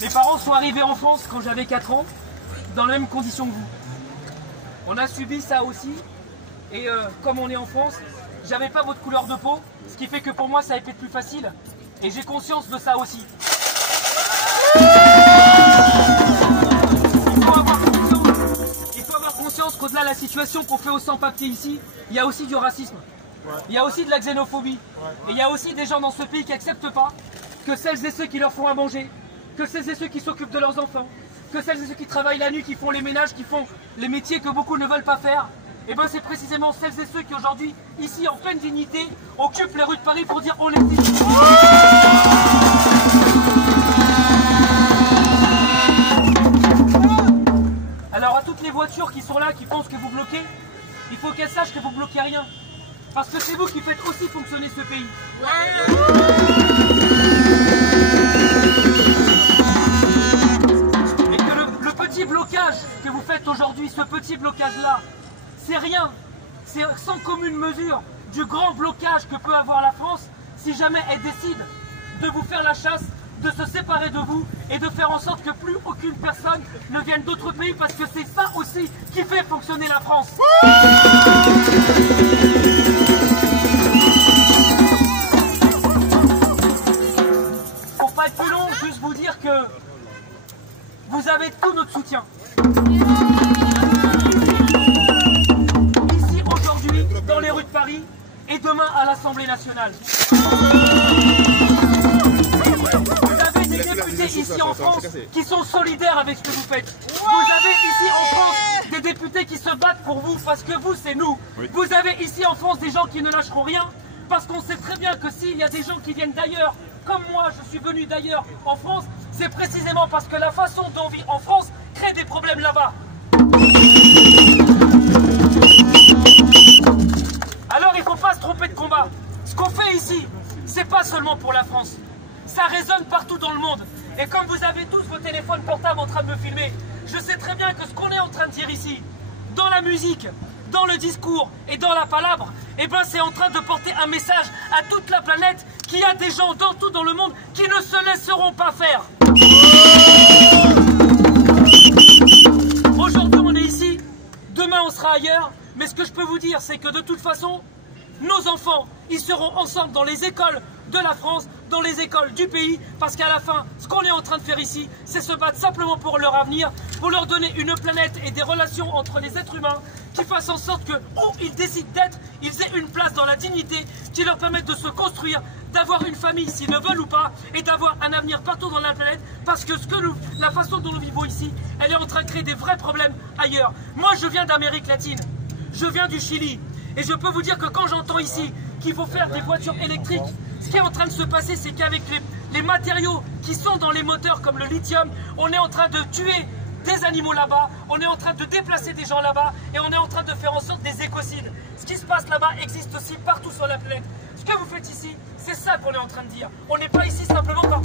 Mes parents sont arrivés en France quand j'avais 4 ans, dans les mêmes conditions que vous. On a subi ça aussi, et comme on est en France, j'avais pas votre couleur de peau, ce qui fait que pour moi ça a été plus facile, et j'ai conscience de ça aussi. Il faut avoir conscience qu'au-delà de la situation qu'on fait aux sans-papiers ici, il y a aussi du racisme, il y a aussi de la xénophobie, et il y a aussi des gens dans ce pays qui n'acceptent pas que celles et ceux qui leur font à manger, que celles et ceux qui s'occupent de leurs enfants, que celles et ceux qui travaillent la nuit, qui font les ménages, qui font les métiers que beaucoup ne veulent pas faire, et bien c'est précisément celles et ceux qui aujourd'hui, ici en pleine dignité, occupent les rues de Paris pour dire on les dit. Alors à toutes les voitures qui sont là, qui pensent que vous bloquez, il faut qu'elles sachent que vous bloquez rien. Parce que c'est vous qui faites aussi fonctionner ce pays. Et que le petit blocage que vous faites aujourd'hui, ce petit blocage-là, c'est rien. C'est sans commune mesure du grand blocage que peut avoir la France si jamais elle décide de vous faire la chasse, de se séparer de vous et de faire en sorte que plus aucune personne ne vienne d'autres pays, parce que c'est ça aussi qui fait fonctionner la France. Pour pas être plus long, juste vous dire que vous avez tout notre soutien. Ici, aujourd'hui, dans les rues de Paris et demain à l'Assemblée nationale. Ici en France qui sont solidaires avec ce que vous faites. Vous avez ici en France des députés qui se battent pour vous parce que vous c'est nous. Vous avez ici en France des gens qui ne lâcheront rien parce qu'on sait très bien que s'il y a des gens qui viennent d'ailleurs, comme moi je suis venu d'ailleurs en France, c'est précisément parce que la façon dont on vit en France crée des problèmes là-bas. Alors il ne faut pas se tromper de combat. Ce qu'on fait ici, c'est pas seulement pour la France. Ça résonne partout dans le monde. Et comme vous avez tous vos téléphones portables en train de me filmer, je sais très bien que ce qu'on est en train de dire ici, dans la musique, dans le discours et dans la palabre, eh ben c'est en train de porter un message à toute la planète qu'il y a des gens partout dans le monde qui ne se laisseront pas faire. Aujourd'hui on est ici, demain on sera ailleurs, mais ce que je peux vous dire c'est que de toute façon, nos enfants, ils seront ensemble dans les écoles de la France, dans les écoles du pays, parce qu'à la fin, ce qu'on est en train de faire ici, c'est se battre simplement pour leur avenir, pour leur donner une planète et des relations entre les êtres humains qui fassent en sorte que, où ils décident d'être, ils aient une place dans la dignité, qui leur permette de se construire, d'avoir une famille s'ils le veulent ou pas, et d'avoir un avenir partout dans la planète, parce que la façon dont nous vivons ici, elle est en train de créer des vrais problèmes ailleurs. Moi, je viens d'Amérique latine, je viens du Chili, et je peux vous dire que quand j'entends ici qu'il faut faire des voitures électriques, ce qui est en train de se passer, c'est qu'avec les matériaux qui sont dans les moteurs comme le lithium, on est en train de tuer des animaux là-bas, on est en train de déplacer des gens là-bas et on est en train de faire en sorte des écocides. Ce qui se passe là-bas existe aussi partout sur la planète. Ce que vous faites ici, c'est ça qu'on est en train de dire. On n'est pas ici simplement parce